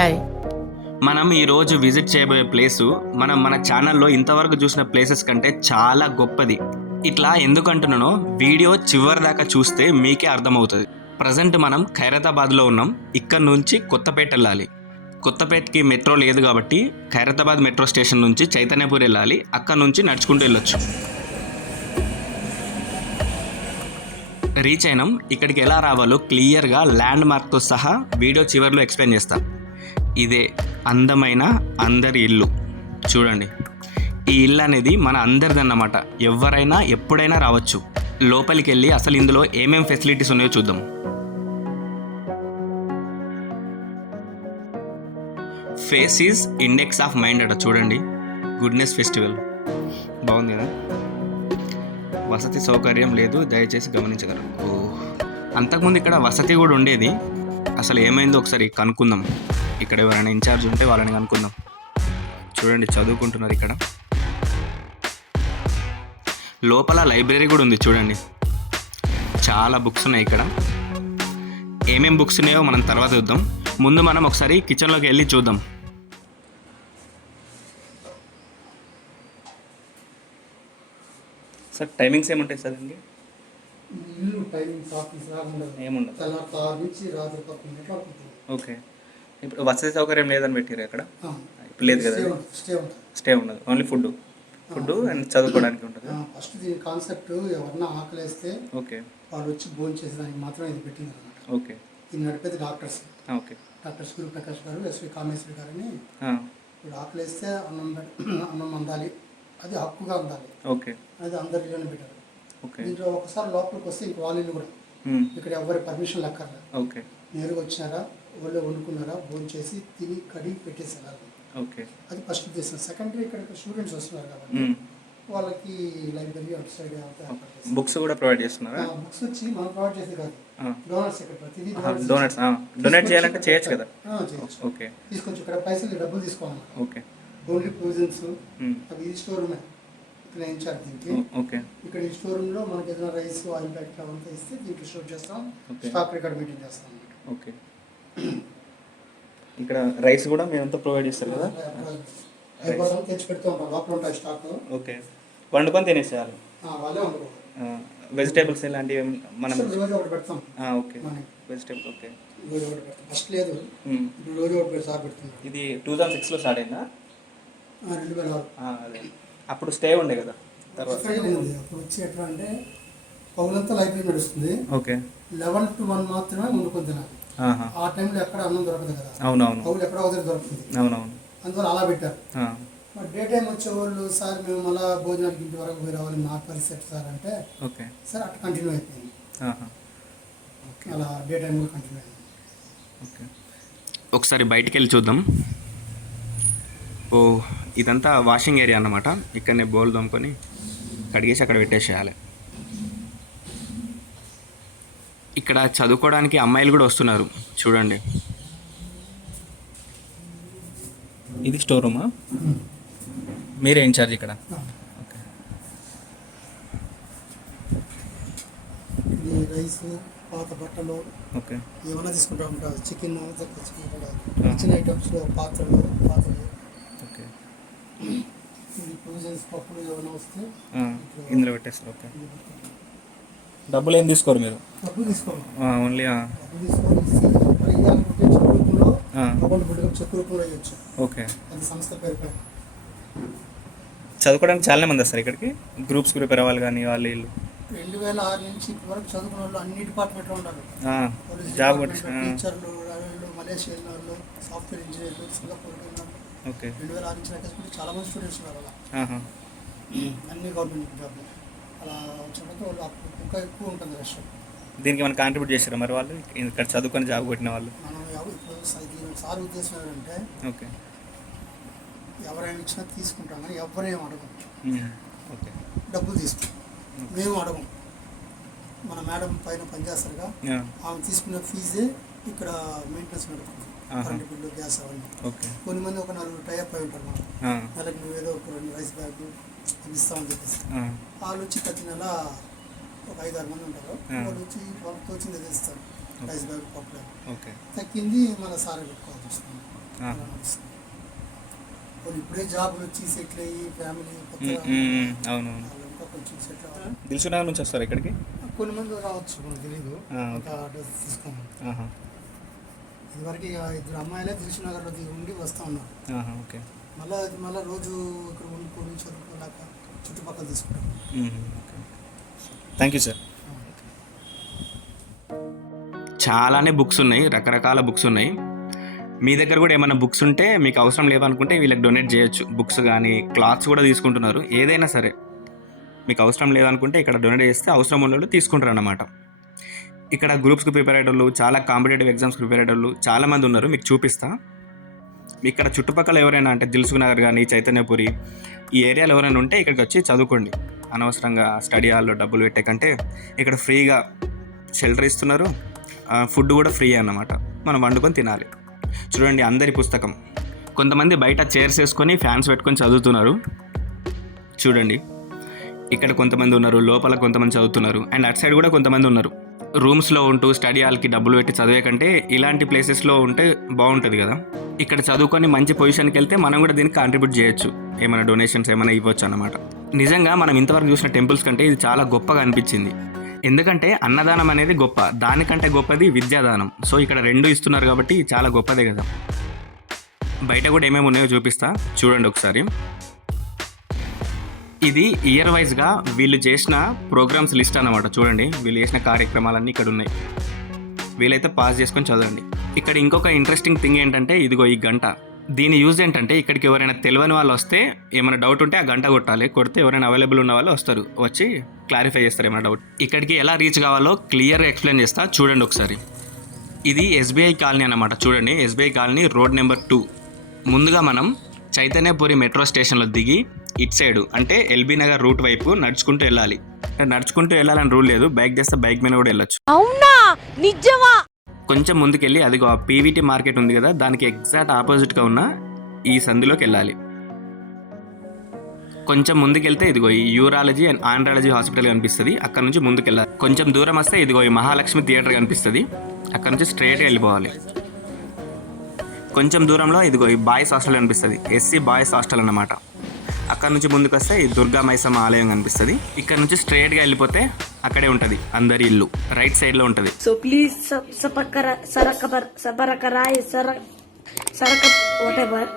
Hi మనం ఈరోజు visit చేయబోయే ప్లేసు మనం మన ఛానల్లో ఇంతవరకు చూసిన ప్లేసెస్ కంటే చాలా గొప్పది. ఇట్లా ఎందుకంటున్నానో వీడియో చివరి దాకా చూస్తే మీకే అర్థమవుతుంది. ప్రజెంట్ మనం ఖైరతాబాద్లో ఉన్నాం. ఇక్కడ నుంచి కొత్తపేట వెళ్ళాలి. కొత్తపేటకి మెట్రో లేదు కాబట్టి ఖైరతాబాద్ మెట్రో స్టేషన్ నుంచి చైతన్యపూర్ వెళ్ళాలి. అక్కడ నుంచి నడుచుకుంటూ వెళ్ళొచ్చు. రీచ్ అయినాం. ఇక్కడికి ఎలా రావాలో క్లియర్గా ల్యాండ్ మార్క్తో సహా వీడియో చివరిలో ఎక్స్ప్లెయిన్ చేస్తాను ఇదే అందమైన అందరి ఇల్లు. చూడండి. ఈ ఇల్లు అనేది మన అందరిదన్నమాట ఎవరైనా ఎప్పుడైనా రావచ్చు. లోపలికి వెళ్ళి అసలు ఇందులో ఏమేం ఫెసిలిటీస్ ఉన్నాయో చూద్దాం. Face is index of mind అట చూడండి. Goodness festival. బాగుంది కదా? వసతి సౌకర్యం లేదు దయచేసి గమనించగలరు. ఓ అంతకుముందు ఇక్కడ వసతి కూడా ఉండేది. అసలు ఏమైందో ఒకసారి కనుక్కుందాం. ఇక్కడ ఎవరైనా ఇన్ఛార్జ్ ఉంటే వాళ్ళని కనుక్కుందాం. చూడండి చదువుకుంటున్నారు ఇక్కడ. లోపల లైబ్రరీ కూడా ఉంది చూడండి. చాలా బుక్స్ ఉన్నాయి ఇక్కడ. ఏమేం బుక్స్ ఉన్నాయో మనం తర్వాత చూద్దాం. ముందు మనం ఒకసారి కిచెన్లోకి వెళ్ళి చూద్దాం. సార్ టైమింగ్స్ ఏముంటాయి సార్ అండి టైమింగ్స్ ఆఫీస్ ఏముండదు. తెల్లారి నుంచి రాత్రి ఓకే. ఇప్పుడు వసతి సౌకర్యం లేదని పెట్టారు అక్కడ ఇప్పుడు లేదు కదా. స్టే ఉండదు. ఓన్లీ ఫుడ్ ఫుడ్ అండ్ చదువుకోవడానికి ఉంటుంది. ఫస్ట్ దీని కాన్సెప్ట్ ఎవరన్నా ఆకలేస్తే ఓకే. వాళ్ళు వచ్చి భోజనం చేసేదానికి మాత్రమే ఇది పెట్టింది అనమాట ఓకే. ఇది నడిపేది doctors. Okay. Doctor Suryaprakash garu S V Kameshwari గారని ఇప్పుడు ఆకలేస్తే అన్నం అన్నం అందాలి. అది హక్కుగా అందాలి ఓకే. అది అందరిలోనే పెట్టారు ఓకే. దీంట్లో ఒకసారి లోపలికి వస్తే ఇంక వాళ్ళ కూడా. ఇక్కడ ఎవరి పర్మిషన్ లెక్కర్లేదు ఓకే నేరుగా వచ్చినారా? వాళ్ళు వండుకున్నారా? భోజనం చేసి తిని కడిగి పెట్టేసారు ఓకే అది ఫస్ట్ ఉద్దేశం. సెకండరీ ఇక్కడ స్టూడెంట్స్ వస్తున్నారు కాబట్టి మ్మ్. వాళ్ళకి లైబ్రరీ అవుట్ సైడ్. బుక్స్ కూడా ప్రొవైడ్ చేస్తున్నారా? ఆ, బుక్స్ వచ్చి మనం ప్రొవైడ్ చేసేది కాదు. డోనర్స్ ఇక్కడ ప్రతిదీ డోనట్స్ ఆ, డొనేట్ చేయాలంటే చేయొచ్చు కదా? చేయొచ్చు. ఓకే తీసుకొచ్చి ఇక్కడ పైసలు డబ్బులు తీసుకోవాలన్నమాట ఓకే ఓన్లీ ప్రొవిజన్స్. అవి ఈ స్టోర్ రూమే దీనికి. ఓకే. ఇక్కడ ఈ స్టోర్ మనకి ఏదైనా రైస్ ఆయిల్ ప్యాకెట్ అవంతా ఇస్తే స్టోర్ చేస్తాం. స్టాక్ రికార్డ్ మెయింటైన్ చేస్తాం. ఓకే. ఇక్కడ రైస్ కూడా మేమంతా ప్రొవైడ్ చేస్తారు కదా? అయిపోతాం తెచ్చి పెడుతూ ఉంటాం లోపల ఉంటాయి స్టాక్. ఓకే. వండుకొని తినేసేయాలి. వాళ్ళే వెజిటేబుల్స్ ఇలాంటివి మనం రోజు ఒకటి పెడతాం. ఓకే. Vegetable okay. రోజు ఒకటి పెడతాం. ఫస్ట్ లేదు. ఇప్పుడు రోజు ఒకటి పెట్టి సార్ పెడుతున్నాం. ఇది టూ థౌజండ్ సిక్స్లో స్టార్ట్ అయిందా? రెండు వేల అదే. అప్పుడు స్టే ఉండే కదా. తర్వాత. అప్పుడు వచ్చి ఎట్లా అంటే పౌలంతా లైబ్రరీ నడుస్తుంది. ఓకే. లెవెన్ టు వన్ మాత్రమే ఆహా. ఆ టైంలో ఎక్కడ అన్నం దొరకదు కదా. అవునవును. పౌలు ఎక్కడ ఒకటి దొరుకుతుంది. అవునవును. అందువల్ల అలా పెట్టారు. మరి డే టైం వచ్చే వాళ్ళు సార్ మేము మళ్ళా భోజనానికి ఇంటి వరకు పోయి రావాలి మా పరిస్థితి సార్ అంటే ఓకే. సార్ అట్లా కంటిన్యూ అయిపోయింది. అలా డే టైం కూడా కంటిన్యూ అయింది. ఓకే. ఒకసారి బయటికి వెళ్ళి చూద్దాం. ఓ ఇదంతా వాషింగ్ ఏరియా అన్నమాట. ఇక్కడనే బౌల్ దమ్ముకొని కడిగేసి అక్కడ పెట్టేసేయాలి. ఇక్కడ చదువుకోవడానికి అమ్మాయిలు కూడా వస్తున్నారు. చూడండి. ఇది స్టోర్ రూమా మీరే ఇన్ఛార్జ్ ఇక్కడ. ఓకే ఇది రైస్ పాత బట్టలు ఓకే. ఏమైనా తీసుకుంటా ఉంటారు. చికెన్ తెచ్చుకుంటారు చిన్న ఐటమ్స్లో పాత్రలు పాత్రలు. ఓకే ఈ ప్రొవిజన్స్ పప్పులు ఏమైనా వస్తే ఇందులో పెట్టేస్తారు ఓకే. డబ్బులు ఏం తీసుకోరు మీరు? డబ్బులు ఓన్లీ ఓకే. చదువుకోవడానికి చాలానే మంది వస్తారు ఇక్కడికి. గ్రూప్స్ ప్రిపేర్ అవ్వాలి కానీ వాళ్ళు వీళ్ళు. రెండు వేల ఆరు నుంచి ఇప్పటి వరకు చదువుకున్న వాళ్ళు అన్ని డిపార్ట్మెంట్లో ఉన్నారు జాబ్ టీచర్లు వాళ్ళు మలేషియా వెళ్ళిన వాళ్ళు సాఫ్ట్వేర్ ఇంజనీర్లు సింగపూర్ ఓకే. రెండు వేల ఆరు నుంచి లెక్కేసుకుంటే చాలా మంది స్టూడెంట్స్ ఉన్నారు అలా. అన్ని గవర్నమెంట్ జాబ్లు అలా వచ్చినప్పుడు వాళ్ళు ఇంకా ఎక్కువ ఉంటుంది రష్ దీనికి మనం కాంట్రిబ్యూట్ చేశారా మరి వాళ్ళు? ఇక్కడ చదువుకొని జాబ్ కొట్టిన వాళ్ళు? మనం ఇప్పుడు సార్ ఉద్దేశం ఏంటంటే ఓకే. ఎవరైనా ఇచ్చినా తీసుకుంటాం కానీ ఎవరేం అడగం. ఓకే. డబ్బులు తీసుకుంటాం. మేము అడగం. మన మేడం పైన పనిచేస్తారుగా ఆమె తీసుకున్న ఫీజే ఇక్కడ మెయింటెనెన్స్ ఆహా. కరెంట్ బిల్లు గ్యాస్ అవన్నీ. కొన్ని మంది ఒక నలుగురు టైప్ అయి ఉంటారు మనం నెలకు నువ్వు ఏదో ఒక రెండు రైస్ బ్యాగ్ ఇస్తామని చెప్పేసి. వాళ్ళు వచ్చి ప్రతి నెల ఒక ఐదు ఆరు మంది ఉంటారు. వాళ్ళు వచ్చి వాళ్ళకి తోచింది తెస్తారు. రైస్ బ్యాగ్ పప్పు బ్యాగ్. ఓకే. తగ్గింది మన సార్ పెట్టుకోవాల్సి. వాళ్ళు ఇప్పుడే జాబ్ వచ్చి సెటిల్ అయ్యి ఫ్యామిలీ అవును దిల్సునగర్ నుంచి వస్తారు ఇక్కడికి కొన్ని మంది రావచ్చు మనకు తెలీదు. ఆ, అంత ఆహా, ఇదివరకు ఇద్దరు అమ్మాయిలే దిల్సునగర్లో ఉండి వస్తూ ఉన్నారు. ఓకే. మళ్ళీ మళ్ళీ రోజు ఇక్కడ వండుకొని చదువుకోలేక చుట్టుపక్కల తీసుకుంటాం. థ్యాంక్ యూ సార్ చాలానే బుక్స్ ఉన్నాయి రకరకాల బుక్స్ ఉన్నాయి. మీ దగ్గర కూడా ఏమైనా బుక్స్ ఉంటే మీకు అవసరం లేవనుకుంటే వీళ్ళకి డొనేట్ చేయొచ్చు. బుక్స్ కానీ క్లాత్స్ కూడా తీసుకుంటున్నారు. ఏదైనా సరే మీకు అవసరం లేదనుకుంటే ఇక్కడ డొనేట్ చేస్తే అవసరం ఉన్న వాళ్ళు తీసుకుంటారు అన్నమాట ఇక్కడ గ్రూప్స్కి ప్రిపేర్ అయ్యేటోళ్ళు చాలా కాంపిటేటివ్ ఎగ్జామ్స్కి ప్రిపేర్ అయ్యేటోళ్ళు చాలా మంది ఉన్నారు. మీకు చూపిస్తా. ఇక్కడ చుట్టుపక్కల ఎవరైనా అంటే దిల్సుఖ్ నగర్ కానీ చైతన్యపురి ఈ ఏరియాలో ఎవరైనా ఉంటే ఇక్కడికి వచ్చి చదువుకోండి. అనవసరంగా స్టడీ హాల్లో డబ్బులు పెట్టే కంటే ఇక్కడ ఫ్రీగా షెల్టర్ ఇస్తున్నారు. ఫుడ్ కూడా ఫ్రీ అన్నమాట. మనం వండుకొని తినాలి. చూడండి అందరి పుస్తకం. కొంతమంది బయట చైర్స్ వేసుకొని ఫ్యాన్స్ పెట్టుకొని చదువుతున్నారు. చూడండి. ఇక్కడ కొంతమంది ఉన్నారు లోపల కొంతమంది చదువుతున్నారు. అండ్ అటు సైడ్ కూడా కొంతమంది ఉన్నారు. రూమ్స్లో ఉంటూ స్టడీ హాల్కి డబ్బులు పెట్టి చదివే కంటే ఇలాంటి ప్లేసెస్లో ఉంటే బాగుంటుంది కదా. ఇక్కడ చదువుకొని మంచి పొజిషన్కి వెళ్తే మనం కూడా దీనికి కాంట్రిబ్యూట్ చేయొచ్చు. ఏమైనా డొనేషన్స్ ఏమైనా ఇవ్వచ్చు అన్నమాట. నిజంగా మనం ఇంతవరకు చూసిన టెంపుల్స్ కంటే ఇది చాలా గొప్పగా అనిపించింది. ఎందుకంటే అన్నదానం అనేది గొప్ప. దానికంటే గొప్పది విద్యాదానం. సో ఇక్కడ రెండు ఇస్తున్నారు కాబట్టి చాలా గొప్పదే కదా. బయట కూడా ఏమేమి ఉన్నాయో చూపిస్తా. చూడండి ఒకసారి. ఇది ఇయర్ వైజ్గా వీళ్ళు చేసిన ప్రోగ్రామ్స్ లిస్ట్ అనమాట చూడండి వీళ్ళు చేసిన కార్యక్రమాలన్నీ ఇక్కడ ఉన్నాయి. వీలైతే పాస్ చేసుకొని చదవండి. ఇక్కడ ఇంకొక ఇంట్రెస్టింగ్ థింగ్ ఏంటంటే ఇదిగో ఈ గంట. దీని యూజ్ ఏంటంటే ఇక్కడికి ఎవరైనా తెలియని వాళ్ళు వస్తే ఏమైనా డౌట్ ఉంటే ఆ గంట కొట్టాలి. కొడితే ఎవరైనా అవైలబుల్ ఉన్న వాళ్ళు వస్తారు. వచ్చి క్లారిఫై చేస్తారు ఏమైనా డౌట్ ఇక్కడికి ఎలా రీచ్ కావాలో క్లియర్గా ఎక్స్ప్లెయిన్ చేస్తా. చూడండి ఒకసారి. ఇది ఎస్బీఐ కాలనీ అనమాట చూడండి SBI colony road number two ముందుగా మనం చైతన్యపురి మెట్రో స్టేషన్లో దిగి ఇట్ సైడ్ అంటే ఎల్బీ నగర్ రూట్ వైపు నడుచుకుంటూ వెళ్ళాలి. నడుచుకుంటూ వెళ్ళాలని రూల్ లేదు బైక్ చేస్తే బైక్ మీద కూడా వెళ్ళొచ్చు. అవునా? నిజమా? కొంచెం ముందుకెళ్ళి అదిగో ఆ పీవీటీ మార్కెట్ ఉంది కదా దానికి ఎగ్జాక్ట్ ఆపోజిట్గా ఉన్న ఈ సందులోకి వెళ్ళాలి. కొంచెం ముందుకెళ్తే ఇదిగో ఈ యూరాలజీ అండ్ ఆండ్రాలజీ హాస్పిటల్ కనిపిస్తుంది అక్కడ నుంచి ముందుకెళ్ళాలి. కొంచెం దూరం వస్తే ఇదిగో ఈ మహాలక్ష్మి థియేటర్ కనిపిస్తుంది అక్కడ నుంచి స్ట్రైట్గా వెళ్ళిపోవాలి. కొంచెం దూరంలో ఇదిగో ఈ బాయ్స్ హాస్టల్ కనిపిస్తుంది ఎస్సీ బాయ్స్ హాస్టల్ అన్నమాట. అక్కడ నుంచి ముందుకు వస్తే ఈ దుర్గా మైసమ్మ ఆలయం కనిపిస్తుంది ఇక్కడ నుంచి స్ట్రైట్గా వెళ్ళిపోతే అక్కడే ఉంటుంది అందరి ఇల్లు. రైట్ సైడ్లో ఉంటుంది. సో ప్లీజ్ సపకర సరకబర్ సర సరక వాట్ ఎవర్